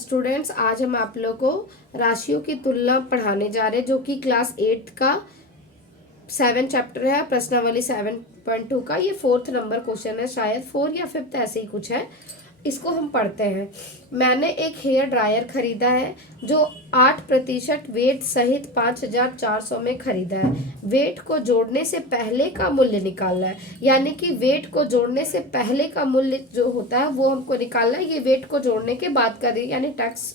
Students, आज हम आप लोगों को राशियों की तुलना पढ़ाने जा रहे हैं, जो कि क्लास 8 का 7 चैप्टर है, प्रश्नावली 7.2 का। ये 4th नंबर क्वेश्चन है, शायद 4 या 5th ऐसे ही कुछ है। इसको हम पढ़ते हैं। मैंने एक हेयर ड्रायर खरीदा है जो 8% वेट सहित 5,400 में खरीदा है। वेट को जोड़ने से पहले का मूल्य निकालना है, यानी कि वेट को जोड़ने से पहले का मूल्य जो होता है वो हमको निकालना है। ये वेट को जोड़ने के बाद का दिया, यानी टैक्स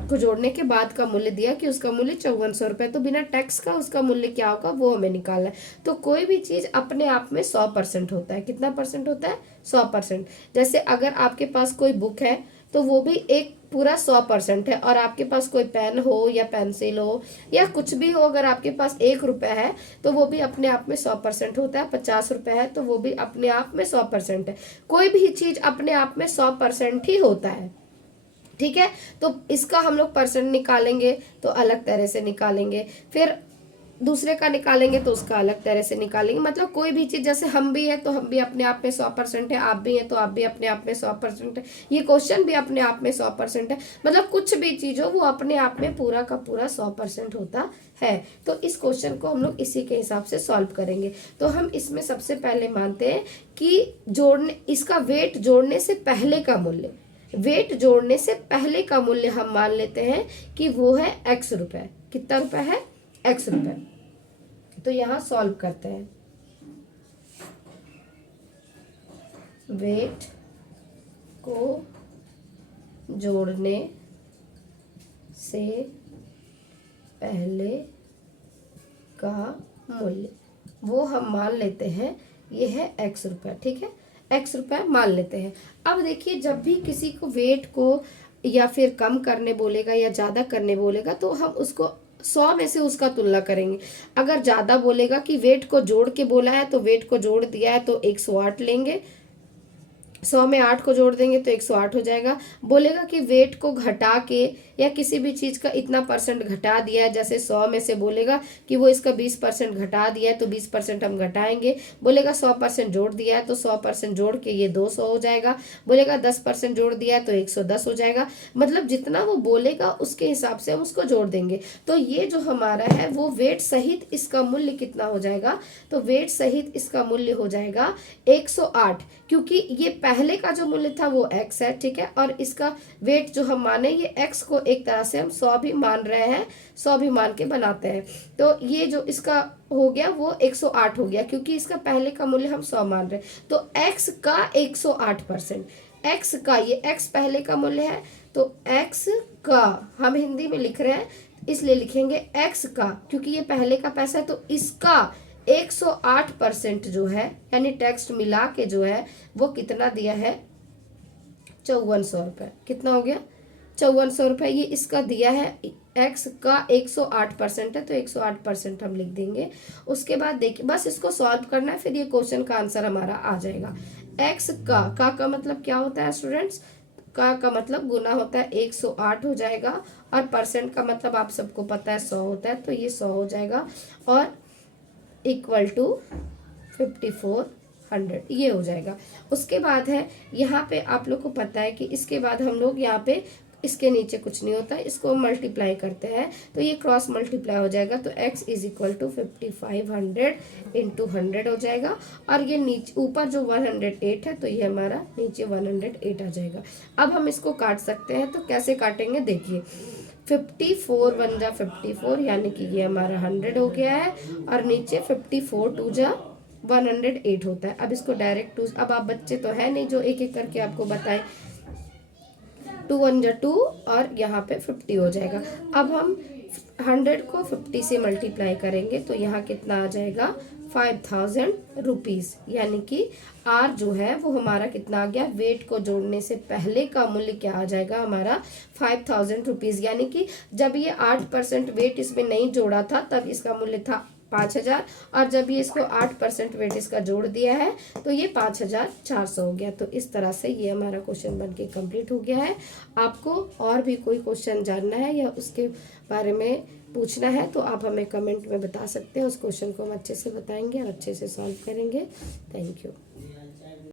को जोड़ने के बाद का मूल्य दिया कि उसका मूल्य 5400 रुपये, तो बिना टैक्स का उसका मूल्य क्या होगा वो हमें निकालना है। तो कोई भी चीज अपने आप में 100% होता है। कितना परसेंट होता है? 100%। जैसे अगर आपके पास कोई बुक है तो वो भी एक पूरा 100% है, और आपके पास कोई पेन हो या पेंसिल हो या कुछ भी हो, अगर आपके पास 1 रुपए है तो वो भी अपने आप में 100% होता है। 50 रुपए है तो वो भी अपने आप में 100% है। कोई भी चीज अपने आप में 100% ही होता है। ठीक है, तो इसका हम लोग परसेंट निकालेंगे तो अलग तरह से निकालेंगे, फिर दूसरे का निकालेंगे तो उसका अलग तरह से निकालेंगे। मतलब कोई भी चीज, जैसे हम भी है तो हम भी अपने आप में 100% है, आप भी हैं तो आप भी अपने आप में 100% है, ये क्वेश्चन भी अपने आप में 100% है। मतलब कुछ भी चीज हो वो अपने आप में पूरा का पूरा 100% होता है। तो इस क्वेश्चन को हम लोग इसी के हिसाब से सॉल्व करेंगे। तो हम इसमें सबसे पहले मानते हैं कि जोड़ने, इसका वेट जोड़ने से पहले का मूल्य, वेट जोड़ने से पहले का मूल्य हम मान लेते हैं कि वो है x रुपए। कितना रुपए है? x रुपए। तो यहां सॉल्व करते हैं। वेट को जोड़ने से पहले का मूल्य वो हम मान लेते हैं, ये है x रुपए। ठीक है, x रुपए मान लेते हैं। अब देखिए, जब भी किसी को वेट को या फिर कम करने बोलेगा या ज्यादा करने बोलेगा तो हम उसको 100 में से उसका तुलना करेंगे। अगर ज्यादा बोलेगा कि वेट को जोड़ के बोला है तो वेट को जोड़ दिया है तो 108 लेंगे, 100 में 8 को जोड़ देंगे तो 108 हो जाएगा। बोलेगा कि वेट को घटा के या किसी भी चीज का इतना परसेंट घटा दिया है, जैसे 100 में से बोलेगा कि वो इसका 20% घटा दिया है तो 20% हम घटाएंगे। बोलेगा 100% जोड़ दिया है तो 100% जोड़ के ये 200 हो जाएगा। बोलेगा 10% जोड़ दिया है तो 110 हो जाएगा। मतलब जितना वो बोलेगा उसके हिसाब से हम उसको जोड़ देंगे। तो ये जो हमारा है वो वेट सहित इसका मूल्य कितना हो जाएगा? तो वेट सहित इसका मूल्य हो जाएगा 108, क्योंकि ये पहले का जो मूल्य था वो x है। ठीक है, और इसका वेट जो हम माने, ये x को एक तरह से हम 100 भी मान रहे हैं, 100 भी मान के बनाते हैं। तो ये जो इसका हो गया वो 108 हो गया, क्योंकि इसका पहले का मूल्य हम 100 मान रहे हैं। तो x का 108%, x का, ये x पहले का मूल्य है तो x का हम हिंदी में लिख रहे हैं इसलिए लिखेंगे x का, क्योंकि ये पहले का पैसा है। तो इसका 108% जो है, यानी टैक्स मिला के जो है वो कितना दिया है? 5400 रुपये। कितना हो गया? 5400 रुपये ये इसका दिया है। x का 108% है तो 108% हम लिख देंगे। उसके बाद देखिए, बस इसको सॉल्व करना है, फिर ये क्वेश्चन का आंसर हमारा आ जाएगा। x का मतलब क्या होता है स्टूडेंट्स? का मतलब गुना होता है 108 हो जाएगा, और परसेंट का मतलब आप सबको पता है 100 होता है, तो ये 100 हो जाएगा, और इक्वल टू 5400 ये हो जाएगा। उसके बाद है यहाँ पे, आप लोग को पता है कि इसके बाद हम लोग यहाँ पे इसके नीचे कुछ नहीं होता, इसको मल्टीप्लाई करते हैं तो ये क्रॉस मल्टीप्लाई हो जाएगा। तो x is equal to 5500 into 100 हो जाएगा, और ये नीचे ऊपर जो 108 है तो ये हमारा नीचे 108 आ जाएगा। अब हम इसको काट सकते हैं, तो कैसे काटेंगे देखिए। 54 1 जा 54, यानी कि ये हमारा 100 हो गया है, और नीचे 54 2 जा 108 होता है। अब इसको डायरेक्ट 2, अब आप बच्चे तो है नहीं जो एक एक करके आपको बताए, 2 1 जा 2 और यहाँ पे 50 हो जाएगा। अब हम 100 को 50 से मल्टीप्लाई करेंगे तो यहाँ कितना आ जाएगा? 5000 रुपीज, यानी कि R जो है वो हमारा कितना आ गया? वेट को जोड़ने से पहले का मूल्य क्या आ जाएगा हमारा? 5000 रुपीज, यानी कि जब ये 8% वेट इसमें नहीं जोड़ा था तब इसका मूल्य था 5000, और जब ये इसको 8% वेट इसका जोड़ दिया है तो ये 5400 हो गया। तो इस तरह से ये हमारा क्वेश्चन बन के कम्प्लीट हो गया है। आपको और भी कोई क्वेश्चन जानना है या उसके बारे में पूछना है तो आप हमें कमेंट में बता सकते हैं। उस क्वेश्चन को हम अच्छे से बताएंगे और अच्छे से सॉल्व करेंगे। Thank you.